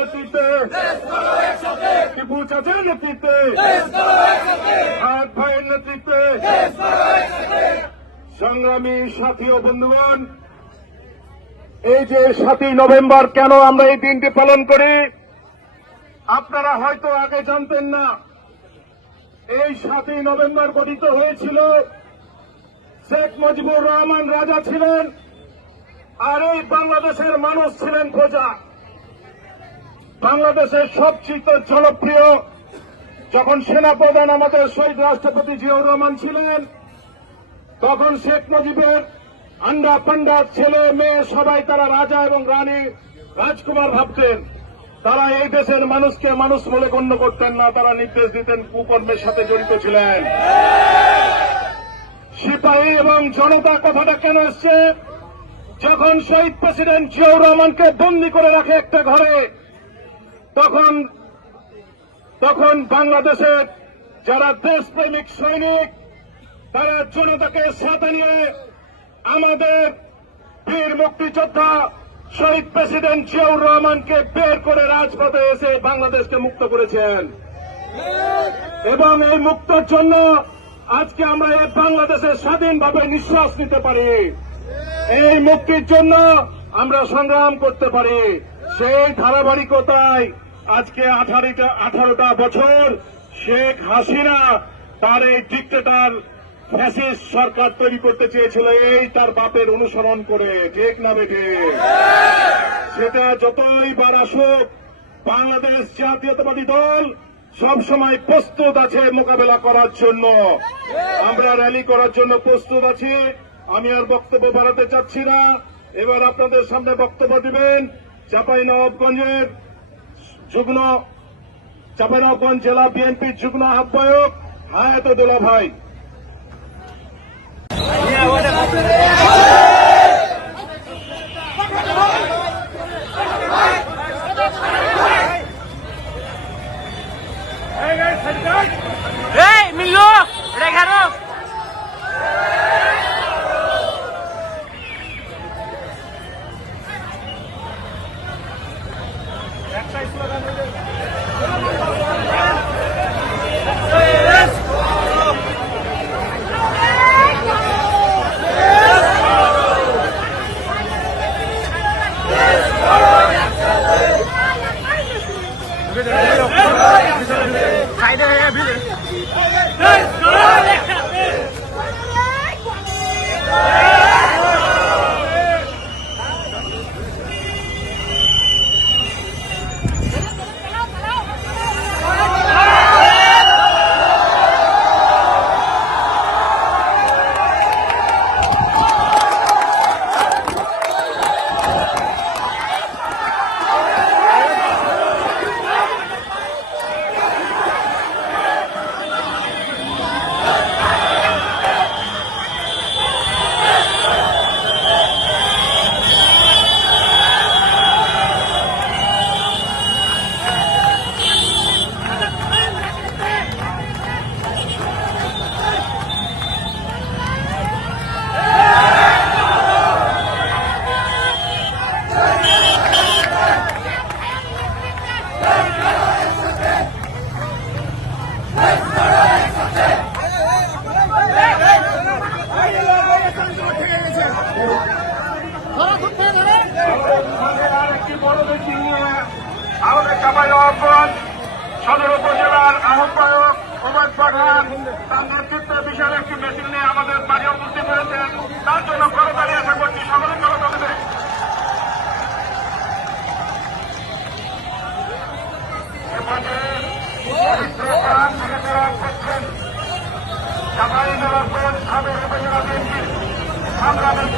নেতৃত্বে, টিপু চাচার নেতৃত্বে, ভাট ভাইয়ের নেতৃত্বে, সংগ্রামী সাথী ও বন্ধুগণ, এই যে 7ই নভেম্বর কেন আমরা এই দিনটি পালন করি আপনারা হয়তো আগে জানতেন না। এই 7ই নভেম্বর গঠিত হয়েছিল, শেখ মুজিবুর রহমান রাজা ছিলেন আর এই বাংলাদেশের মানুষ ছিলেন প্রজা। বাংলাদেশের সবচেয়ে জনপ্রিয় যখন সেনাপ্রধান আমাদের শহীদ রাষ্ট্রপতি জিয়াউর রহমান ছিলেন, তখন শেখ মুজিবের আন্ডা পান্ডা ছেলে মেয়ে সবাই তারা রাজা এবং রানী রাজকুমার ভাবতেন। তারা এই দেশের মানুষকে মানুষ বলে গণ্য করতেন না, তারা নির্দেশ দিতেন, কুকর্মের সাথে জড়িত ছিলেন। সিপাহী এবং জনতা কথাটা কেন এসছে? যখন শহীদ প্রেসিডেন্ট জিয়াউর রহমানকে বন্দী করে রাখে একটা ঘরে, তখন বাংলাদেশের যারা দেশপ্রেমিক সৈনিক তারা জনতাকে সাথে নিয়ে আমাদের বীর মুক্তিযোদ্ধা শহীদ প্রেসিডেন্ট জিয়াউর রহমানকে বের করে রাজপথে এসে বাংলাদেশকে মুক্ত করেছেন। এবং এই মুক্তের জন্য আজকে আমরা এই বাংলাদেশে স্বাধীনভাবে নিঃশ্বাস নিতে পারি, এই মুক্তির জন্য আমরা সংগ্রাম করতে পারি। সেই ধারাবাহিকতায় আজকে 18টা বছর শেখ হাসিনা তার এই ডিক্টেটর ফ্যাসিস্ট সরকার তৈরি করতে চেয়েছিল, এই তার বাপের অনুসরণ করে, ঠিক না বেটে? সেটা যতই বার আসুক, বাংলাদেশ জাতীয়তাবাদী দল সবসময় প্রস্তুত আছে মোকাবেলা করার জন্য। আমরা র্যালি করার জন্য প্রস্তুত আছি। আমি আর বক্তব্য বাড়াতে চাচ্ছি না। এবার আপনাদের সামনে বক্তব্য দিবেন চাঁপাইনবাবগঞ্জ জেলা বিএনপির যুগ্ম আহ্বায়ক হায়াতুল্লাহ ভাই। মিল্লু রেখারো সাইডে হয়ে ভিড়ে আমাদের চাঁপাইনবাবগঞ্জ সদর উপজেলার আহ্বায়ক ওবায়দ পাঠান তার নেতৃত্বে বিশাল একটি মিছিল নিয়ে আমাদের বাড়ি উপস্থিত হয়েছেন। তার জন্য করতালি আশা করছি, সকলে করতালি দেবে। চাঁপাইনবাবগঞ্জ সদর উপজেলা বিএনপির সংগ্রামের